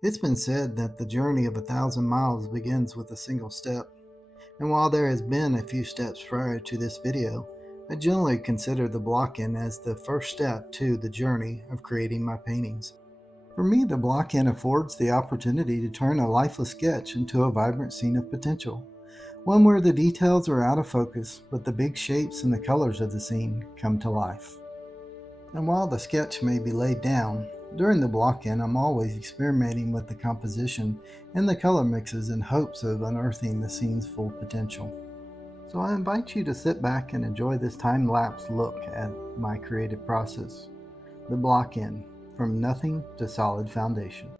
It's been said that the journey of 1,000 miles begins with a single step, and while there has been a few steps prior to this video, I generally consider the block-in as the first step to the journey of creating my paintings. For me, the block-in affords the opportunity to turn a lifeless sketch into a vibrant scene of potential, one where the details are out of focus, but the big shapes and the colors of the scene come to life. And while the sketch may be laid down, during the block-in I'm always experimenting with the composition and the color mixes in hopes of unearthing the scene's full potential. So I invite you to sit back and enjoy this time-lapse look at my creative process, the block-in, from nothing to solid foundation.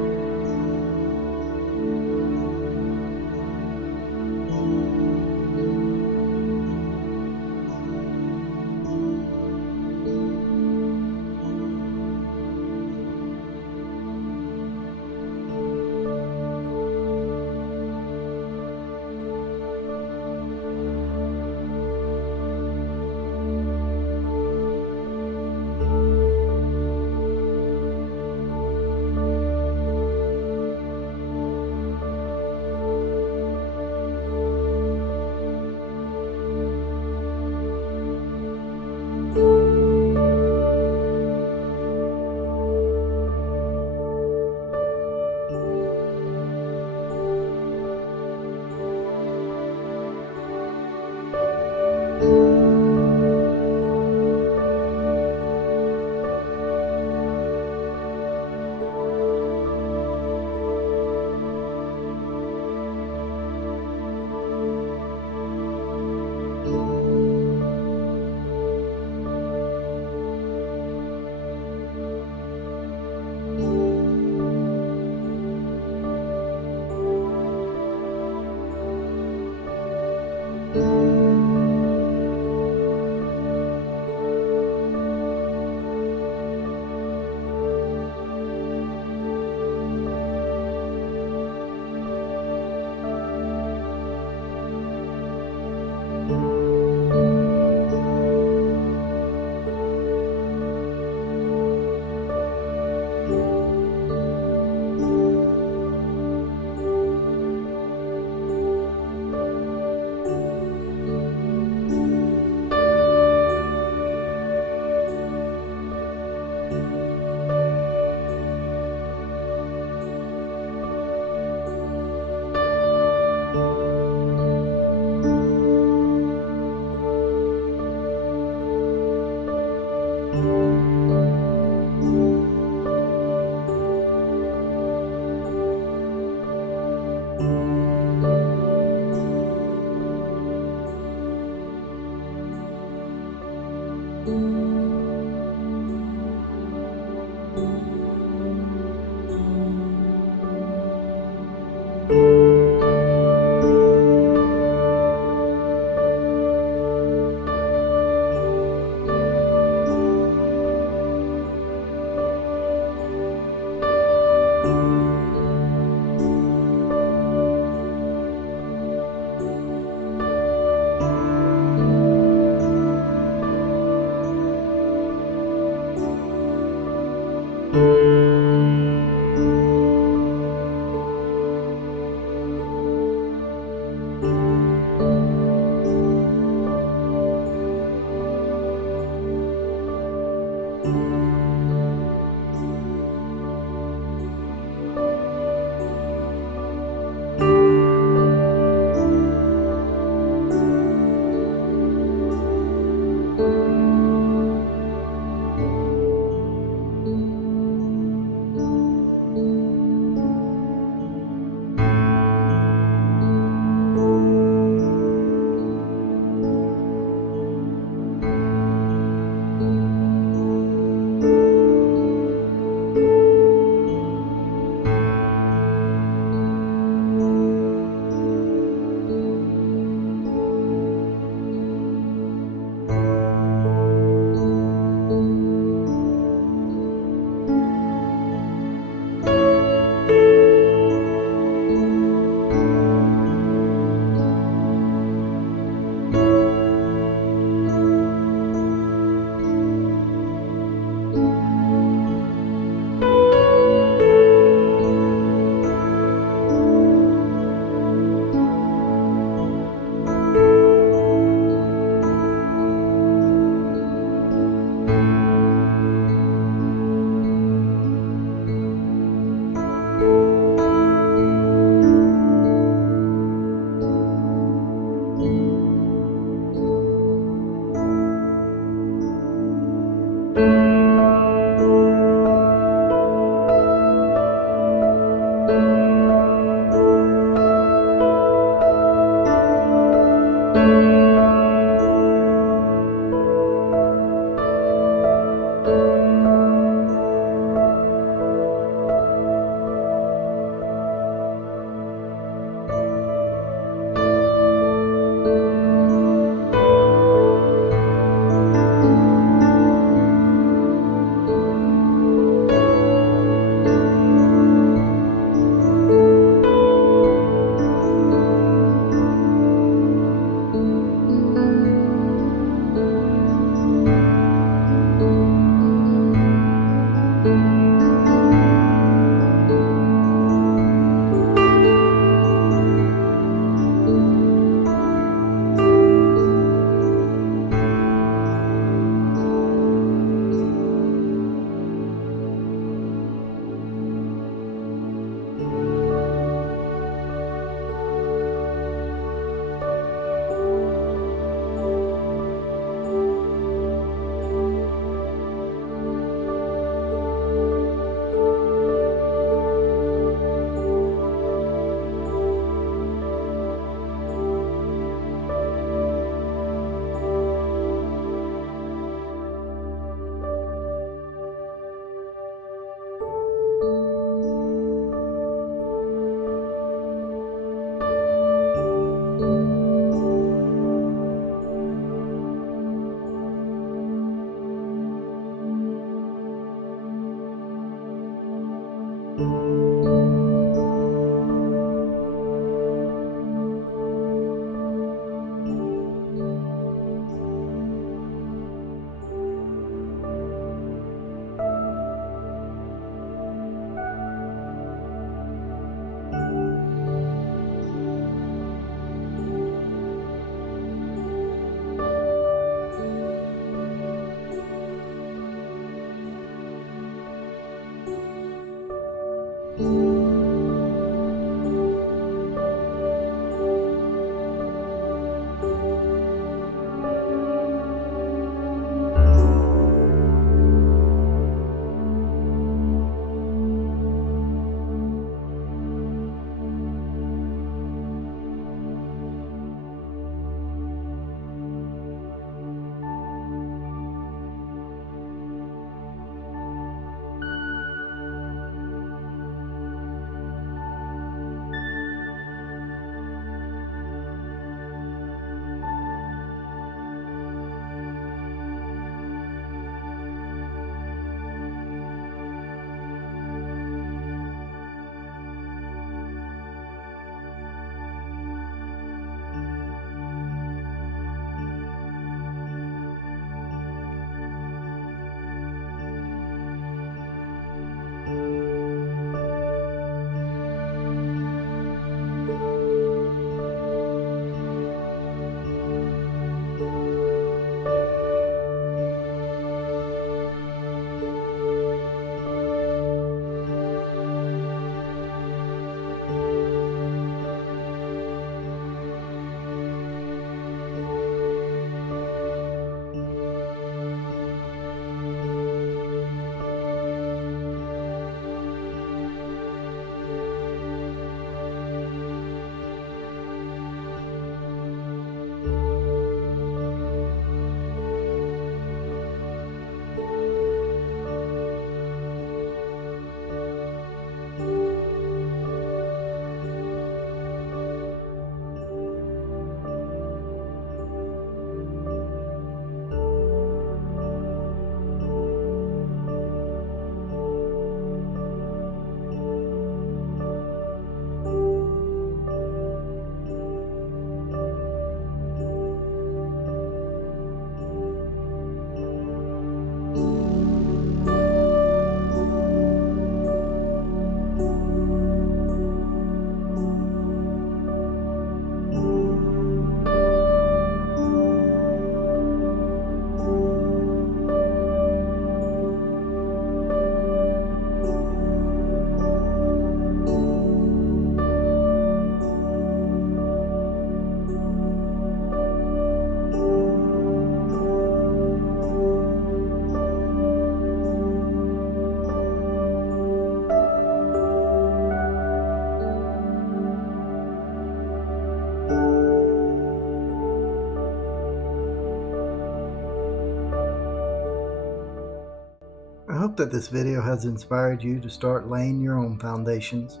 that this video has inspired you to start laying your own foundations,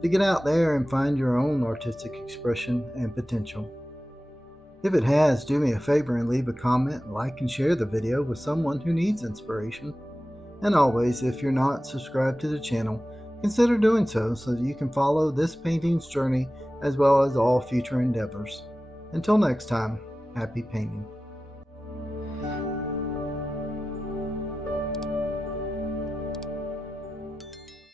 to get out there and find your own artistic expression and potential. If it has, do me a favor and leave a comment, like, and share the video with someone who needs inspiration. And always, if you're not subscribed to the channel, consider doing so that you can follow this painting's journey as well as all future endeavors. Until next time, happy painting.